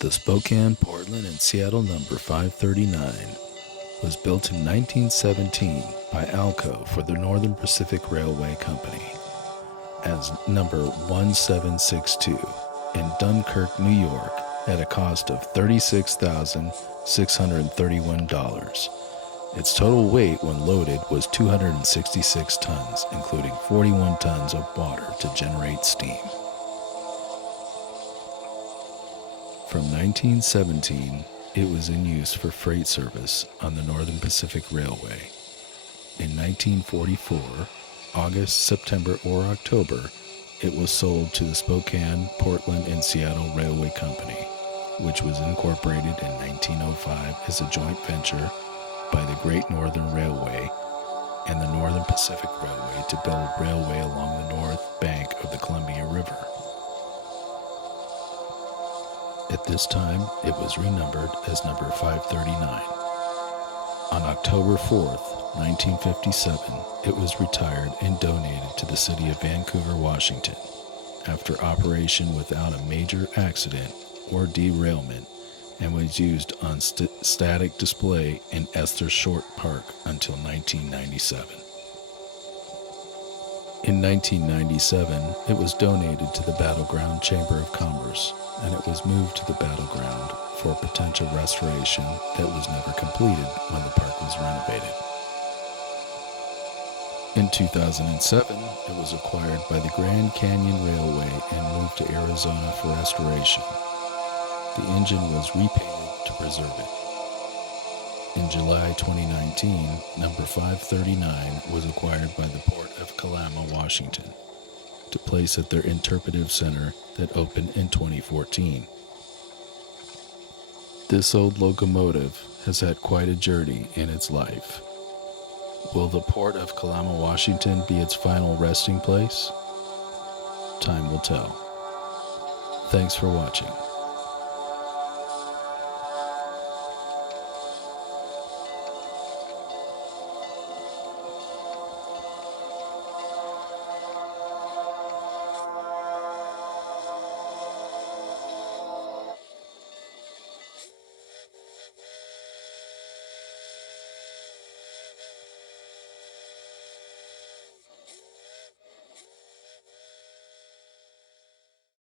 The Spokane, Portland, and Seattle number 539 was built in 1917 by Alco for the Northern Pacific Railway Company as number 1762 in Dunkirk, New York at a cost of $36,631. Its total weight when loaded was 266 tons, including 41 tons of water to generate steam. From 1917, it was in use for freight service on the Northern Pacific Railway. In 1944, August, September, or October, it was sold to the Spokane, Portland, and Seattle Railway Company, which was incorporated in 1905 as a joint venture by the Great Northern Railway and the Northern Pacific Railway to build a railway along the north bank of the Columbia River. At this time, it was renumbered as number 539. On October 4th, 1957, it was retired and donated to the city of Vancouver, Washington, after operation without a major accident or derailment, and was used on static display in Esther Short Park until 1997. In 1997, it was donated to the Battleground Chamber of Commerce, and it was moved to the Battleground for potential restoration that was never completed when the park was renovated. In 2007, it was acquired by the Grand Canyon Railway and moved to Arizona for restoration. The engine was repainted to preserve it. In July 2019, number 539 was acquired by the Port of Kalama, Washington, to place at their interpretive center that opened in 2014. This old locomotive has had quite a journey in its life. Will the Port of Kalama, Washington be its final resting place? Time will tell. Thanks for watching.